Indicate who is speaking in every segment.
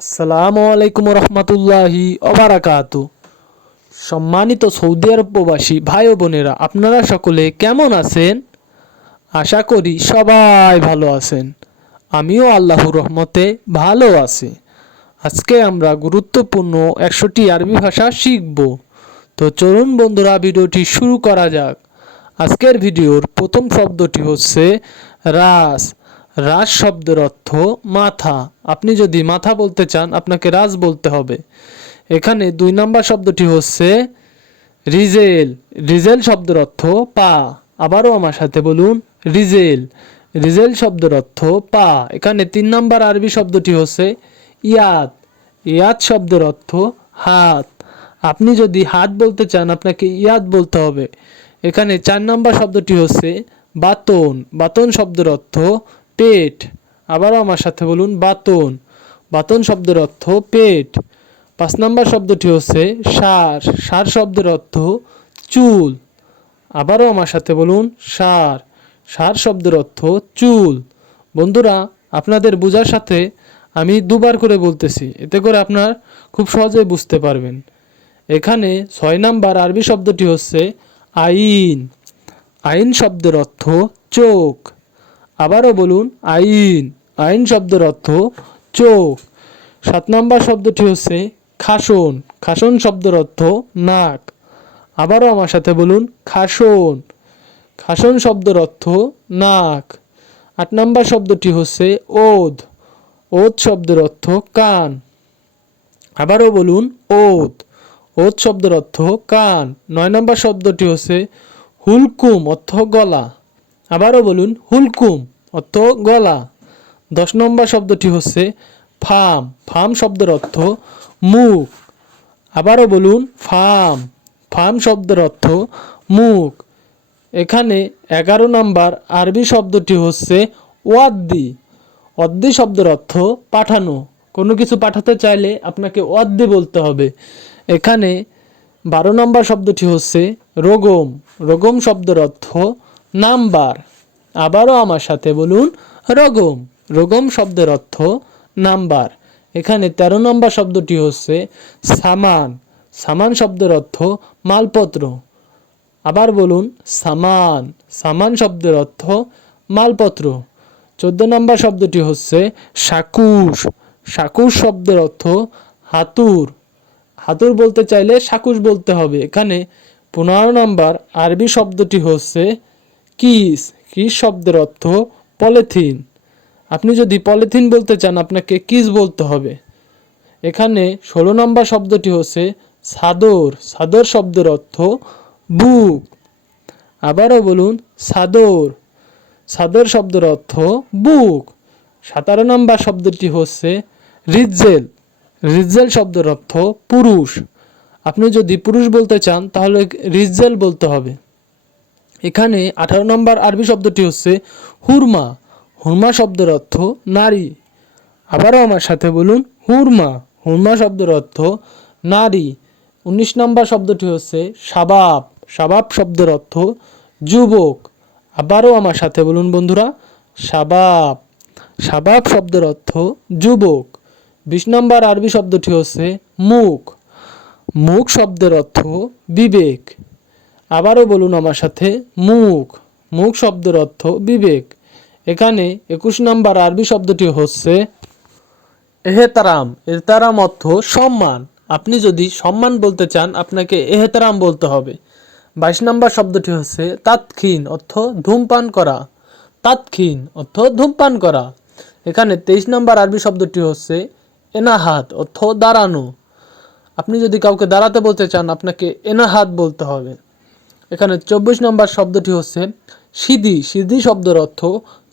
Speaker 1: আসসালামু আলাইকুম রহমতুল্লাহি অবারাকাত সম্মানিত সৌদি আরব প্রবাসী ভাই ও বোনেরা, আপনারা সকলে কেমন আছেন? আশা করি সবাই ভালো আছেন। আমিও আল্লাহর রহমতে ভালো আছি। আজকে আমরা গুরুত্বপূর্ণ একশোটি আরবি ভাষা শিখব। তো চলুন বন্ধুরা, ভিডিওটি শুরু করা যাক। আজকের ভিডিওর প্রথম শব্দটি হচ্ছে রাস। রাস শব্দের অর্থ মাথা। আপনি যদি মাথা বলতে চান, আপনাকে রাজ বলতে হবে। এখানে দুই নম্বর শব্দটি হচ্ছে রিজেল। রিজেল শব্দের অর্থ পা। আবারও আমার সাথে বলুন, রিজেল। রিজেল শব্দের অর্থ পা। এখানে তিন নম্বর আরবি শব্দটি হচ্ছে ইয়াদ ইয়াদ শব্দের অর্থ হাত। আপনি যদি হাত বলতে চান, আপনাকে ইয়াদ বলতে হবে। এখানে চার নম্বর শব্দটি হচ্ছে বাতন। বাতন শব্দের অর্থ পেট। আবারও আমার সাথে বলুন, বাতন। বাতন শব্দের অর্থ পেট। পাঁচ নম্বর শব্দটি হচ্ছে সার। সার শব্দের অর্থ চুল। আবারও আমার সাথে বলুন, সার। সার শব্দের অর্থ চুল। বন্ধুরা, আপনাদের বোঝার সাথে আমি দুবার করে বলতেছি, এতে করে আপনার খুব সহজেই বুঝতে পারবেন। এখানে ছয় নাম্বার আরবি শব্দটি হচ্ছে আইন। আইন শব্দের অর্থ চোখ। আবারও বলুন, আইন। আইন শব্দের অর্থ চোখ। সাত নম্বর শব্দটি হচ্ছে খাসন। খাসন শব্দের অর্থ নাক। আবারও আমার সাথে বলুন, খাসন। খাসন শব্দের অর্থ নাক। আট নম্বর শব্দটি হচ্ছে ওদ। ওদ শব্দের অর্থ কান। আবারও বলুন, ওদ। ওদ শব্দের অর্থ কান। নয় নম্বর শব্দটি হচ্ছে হুলকুম, অর্থ গলা। আবারও বলুন, হুলকুম। অর্থ গলা। দশ নম্বর শব্দটি হচ্ছে ফার্ম ফার্ম শব্দের অর্থ মুখ। আবারও বলুন ফার্ম ফার্ম শব্দের অর্থ মুখ। এখানে এগারো নম্বর আরবি শব্দটি হচ্ছে ওয়াদ্দি। অদ্দি শব্দের অর্থ পাঠানো। কোনো কিছু পাঠাতে চাইলে আপনাকে ওয়াদ্দি বলতে হবে। এখানে বারো নম্বর শব্দটি হচ্ছে রোগম। রোগম শব্দের অর্থ নাম্বার। আবারও আমার সাথে বলুন, রগম। রগম শব্দের অর্থ নাম্বার। এখানে ১৩ নম্বর শব্দটি হচ্ছে সামান। সামান শব্দের অর্থ মালপত্র। আবার বলুন, সামান। সামান শব্দের অর্থ মালপত্র। চোদ্দ নম্বর শব্দটি হচ্ছে সাকুশ। সাকুশ শব্দের অর্থ হাতুর। হাতুর বলতে চাইলে সাকুশ বলতে হবে। এখানে পনেরো নম্বর আরবি শব্দটি হচ্ছে কিস। কিস শব্দের অর্থ? পলিথিন। আপনি যদি পলিথিন বলতে চান, আপনাকে কিস বলতে হবে। এখানে ষোলো নম্বর শব্দটি হচ্ছে সাদর। সাদর শব্দের অর্থ বুক। আবারও বলুন, সাদর। সাদর শব্দের অর্থ বুক। সতেরো নম্বর শব্দটি হচ্ছে রিজেল। রিজেল শব্দের অর্থ পুরুষ। আপনি যদি পুরুষ বলতে চান, তাহলে রিজেল বলতে হবে। এখানে আঠারো নম্বর আরবি শব্দটি হচ্ছে হুরমা। হুরমা শব্দের অর্থ নারী। আবারও আমার সাথে বলুন, হুরমা। হুরমা শব্দের অর্থ নারী। উনিশ নম্বর শব্দটি হচ্ছে সাবাব সাবাব শব্দের অর্থ যুবক। আবারও আমার সাথে বলুন বন্ধুরা সাবাব সাবাব শব্দের অর্থ যুবক। বিশ নম্বর আরবি শব্দটি হচ্ছে মুখ। মুখ শব্দের অর্থ বিবেক। আবারও বলুন আমার সাথে, মুখ। মুখ শব্দের অর্থ বিবেক। এখানে একুশ নম্বর আরবি শব্দটি হচ্ছে এহেতারাম। এহেতারাম অর্থ সম্মান। আপনি যদি সম্মান বলতে চান, আপনাকে এহেতারাম বলতে হবে। বাইশ নম্বর শব্দটি হচ্ছে তাৎক্ষীন অর্থ ধূমপান করা। তাৎক্ষীন অর্থ ধূমপান করা। এখানে তেইশ নম্বর আরবি শব্দটি হচ্ছে এনাহাত, অর্থ দাঁড়ানো। আপনি যদি কাউকে দাঁড়াতে বলতে চান, আপনাকে এনাহাত বলতে হবে। এখানে চব্বিশ নম্বর শব্দটি হচ্ছে সিদি সিদি শব্দের অর্থ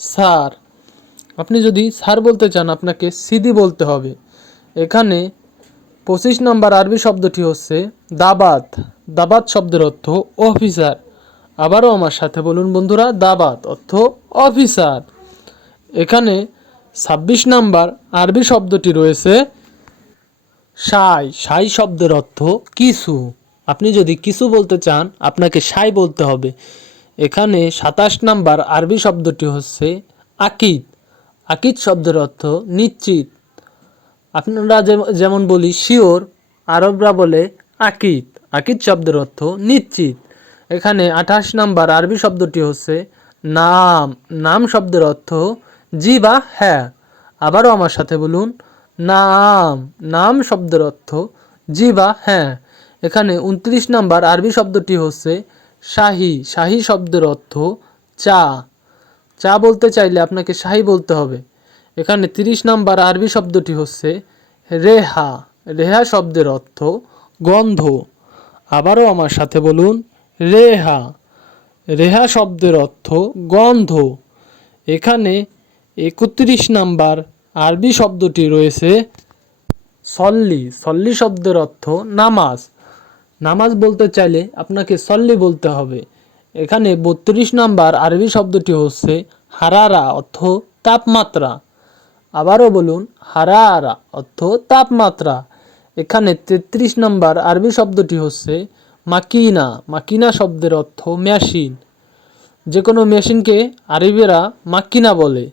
Speaker 1: সার। আপনি যদি সার বলতে চান, আপনাকে সিদি বলতে হবে। এখানে পঁচিশ নম্বর আরবি শব্দটি হচ্ছে দাবাত। দাবাত শব্দের অর্থ অফিসার। আবারও আমার সাথে বলুন বন্ধুরা, দাবাত অর্থ অফিসার। এখানে ছাব্বিশ নাম্বার আরবি শব্দটি রয়েছে সাই। সাই শব্দের অর্থ কিছু। আপনি যদি কিছু বলতে চান, আপনাকে সাই বলতে হবে। এখানে সাতাশ নাম্বার আরবি শব্দটি হচ্ছে আকিদ। আকিদ শব্দের অর্থ নিশ্চিত। আপনারা যেমন বলি শিওর, আরবরা বলে আকিদ। আকিদ শব্দের অর্থ নিশ্চিত। এখানে আঠাশ নাম্বার আরবি শব্দটি হচ্ছে নাম। নাম শব্দের অর্থ জি বা হ্যাঁ। আবারও আমার সাথে বলুন, নাম। নাম শব্দের অর্থ জি বা হ্যাঁ। এখানে উনত্রিশ নাম্বার আরবি শব্দটি হচ্ছে শাহি। শাহি শব্দের অর্থ চা। চা বলতে চাইলে আপনাকে শাহি বলতে হবে। এখানে তিরিশ নাম্বার আরবি শব্দটি হচ্ছে রেহা। রেহা শব্দের অর্থ গন্ধ। আবারও আমার সাথে বলুন, রেহা। রেহা শব্দের অর্থ গন্ধ। এখানে একত্রিশ নাম্বার আরবি শব্দটি রয়েছে সল্লি। সল্লি শব্দের অর্থ নামাজ। নামাজ বলতে চাইলে আপনাকে সল্লি বলতে হবে। এখানে বত্রিশ নাম্বার আরবি শব্দটি হচ্ছে হারারা, অর্থ তাপমাত্রা। আবারও বলুন, হারারা, অর্থ তাপমাত্রা। এখানে তেত্রিশ নাম্বার আরবি শব্দটি হচ্ছে মাকিনা। মাকিনা শব্দের অর্থ মেশিন। যে কোনো মেশিনকে আরবিরা মাকিনা বলে।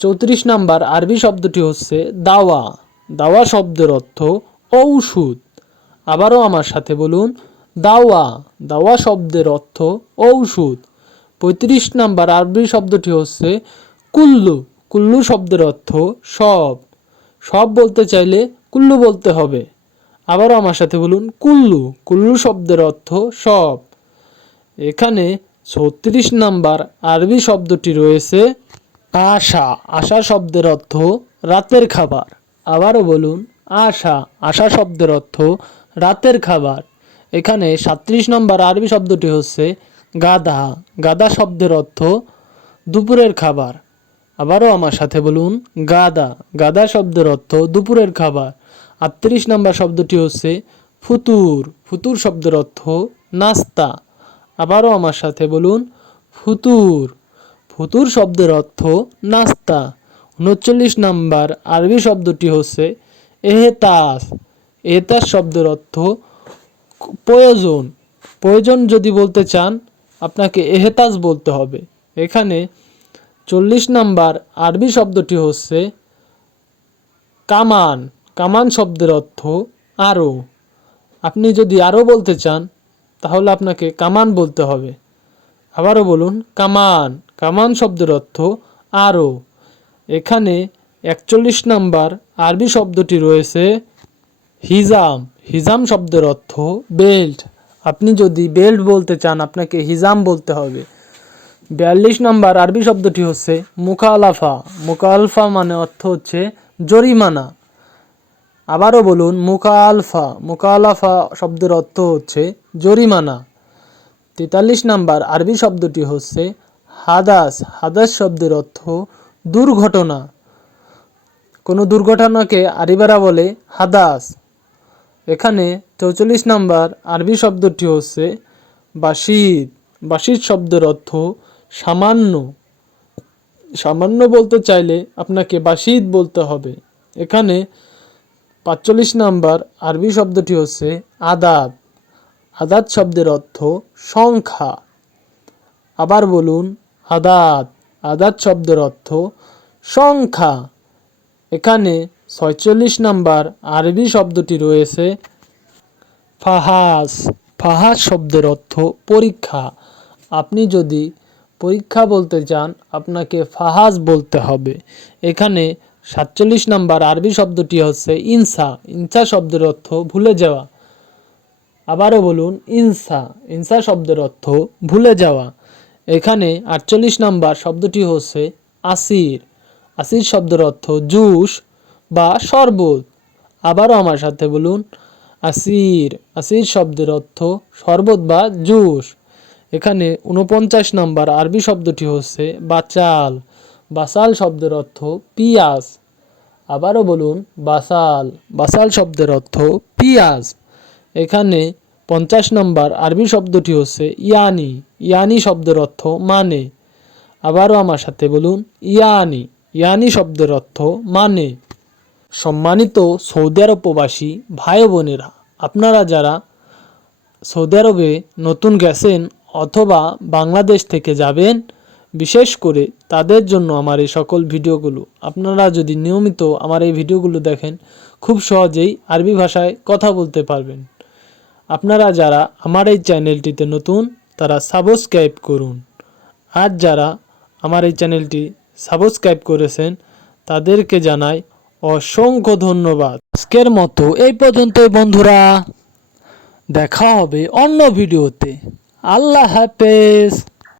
Speaker 1: চৌত্রিশ নাম্বার আরবি শব্দটি হচ্ছে দাওয়া। দাওয়া শব্দের অর্থ ঔষধ। আবারও আমার সাথে বলুন, দাওয়া দাওয়া শব্দের অর্থ ঔষধ। পঁয়ত্রিশ নাম্বার আরবি শব্দটি হচ্ছে কুল্লু। কুল্লু শব্দের অর্থ সব। সব বলতে চাইলে কুল্লু বলতে হবে। আবারও আমার সাথে বলুন, কুল্লু। কুল্লু শব্দের অর্থ সব। এখানে ছত্রিশ নাম্বার আরবি শব্দটি রয়েছে আশা। আশা শব্দের অর্থ রাতের খাবার। আবারও বলুন, আশা। আশা শব্দের অর্থ রাতের খাবার। এখানে সাত্রিশ নম্বর আরবি শব্দটি হচ্ছে গাধা গাদা শব্দের অর্থ দুপুরের খাবার। আবারও আমার সাথে বলুন, গাদা। গাদা শব্দের অর্থ দুপুরের খাবার। আটত্রিশ নম্বর শব্দটি হচ্ছে ফুতুর। ফুতুর শব্দের অর্থ নাস্তা। আবারও আমার সাথে বলুন, ফুতুর। ফুতুর শব্দের অর্থ নাস্তা। উনচল্লিশ নাম্বার আরবি শব্দটি হচ্ছে এহেতাস। এহেতাস শব্দের অর্থ প্রয়োজন। প্রয়োজন যদি বলতে চান, আপনাকে এহেতাজ বলতে হবে। এখানে চল্লিশ নাম্বার আরবি শব্দটি হচ্ছে কামান। কামান শব্দের অর্থ আরও আপনি যদি আরও বলতে চান, তাহলে আপনাকে কামান বলতে হবে। আবারও বলুন, কামান। কামান শব্দের অর্থ আরও এখানে একচল্লিশ নাম্বার আরবি শব্দটি রয়েছে হিজাম হিজাম শব্দের অর্থ বেল্ট। আপনি যদি বেল্ট বলতে চান, আপনাকে হিজাম বলতে হবে। বিয়াল্লিশ নাম্বার আরবি শব্দটি হচ্ছে মুখালাফা। মুখালফা মানে অর্থ হচ্ছে জরিমানা। আবারও বলুন, মুখালফা। মুখালাফা শব্দের অর্থ হচ্ছে জরিমানা। তেতাল্লিশ নাম্বার আরবি শব্দটি হচ্ছে হাদাস। হাদাস শব্দের অর্থ দুর্ঘটনা। কোনো দুর্ঘটনাকে আরিবারা বলে হাদাস। এখানে চৌচল্লিশ নাম্বার আরবি শব্দটি হচ্ছে বাসিদ বাসিদ শব্দের অর্থ সামান্য। সামান্য বলতে চাইলে আপনাকে বাসিদ বলতে হবে। এখানে পাঁচচল্লিশ নাম্বার আরবি শব্দটি হচ্ছে আদাব। আদাত শব্দের অর্থ সংখ্যা। আবার বলুন আদাত আদাত শব্দের অর্থ সংখ্যা। এখানে ছয়চল্লিশ নাম্বার আরবি শব্দটি রয়েছে ফাহাস। ফাহাস শব্দের অর্থ পরীক্ষা। আপনি যদি পরীক্ষা বলতে চান, আপনাকে ফাহাজ বলতে হবে। এখানে সাতচল্লিশ নাম্বার আরবি শব্দটি হচ্ছে ইনসা। ইনসা শব্দের অর্থ ভুলে যাওয়া। আবারও বলুন, ইনসা। ইনসা শব্দের অর্থ ভুলে যাওয়া। এখানে আটচল্লিশ নাম্বার শব্দটি হচ্ছে আসির। আসির শব্দের অর্থ জুস। বা শরবত। আবারও আমার সাথে বলুন, আসির আসির শব্দের অর্থ শরবত বা জুস। এখানে উনপঞ্চাশ নাম্বার আরবি শব্দটি হচ্ছে বাচাল। বাসাল শব্দের অর্থ পিয়াজ। আবারও বলুন বাসাল বাসাল শব্দের অর্থ পিয়াজ। এখানে পঞ্চাশ নম্বর আরবি শব্দটি হচ্ছে ইয়ানি। ইয়ানি শব্দের অর্থ মানে। আবারও আমার সাথে বলুন, ইয়ানি। ইয়ানি শব্দের অর্থ মানে। সম্মানিত সৌদি আরব প্রবাসী ভাই বোনেরা, আপনারা যারা সৌদি আরবে নতুন গেছেন অথবা বাংলাদেশ থেকে যাবেন, বিশেষ করে তাদের জন্য আমার এই সকল ভিডিওগুলো, আপনারা যদি নিয়মিত আমার এই ভিডিওগুলো দেখেন, খুব সহজেই আরবি ভাষায় কথা বলতে পারবেন। আপনারা যারা আমার এই চ্যানেলটিতে নতুন, তারা সাবস্ক্রাইব করুন। আর যারা আমার এই চ্যানেলটি সাবস্ক্রাইব করেছেন, তাদেরকে জানাই অসংখ্য ধন্যবাদ। আজকের মতো এই পর্যন্তই বন্ধুরা। দেখা হবে অন্য ভিডিওতে। আল্লাহ হাফেজ।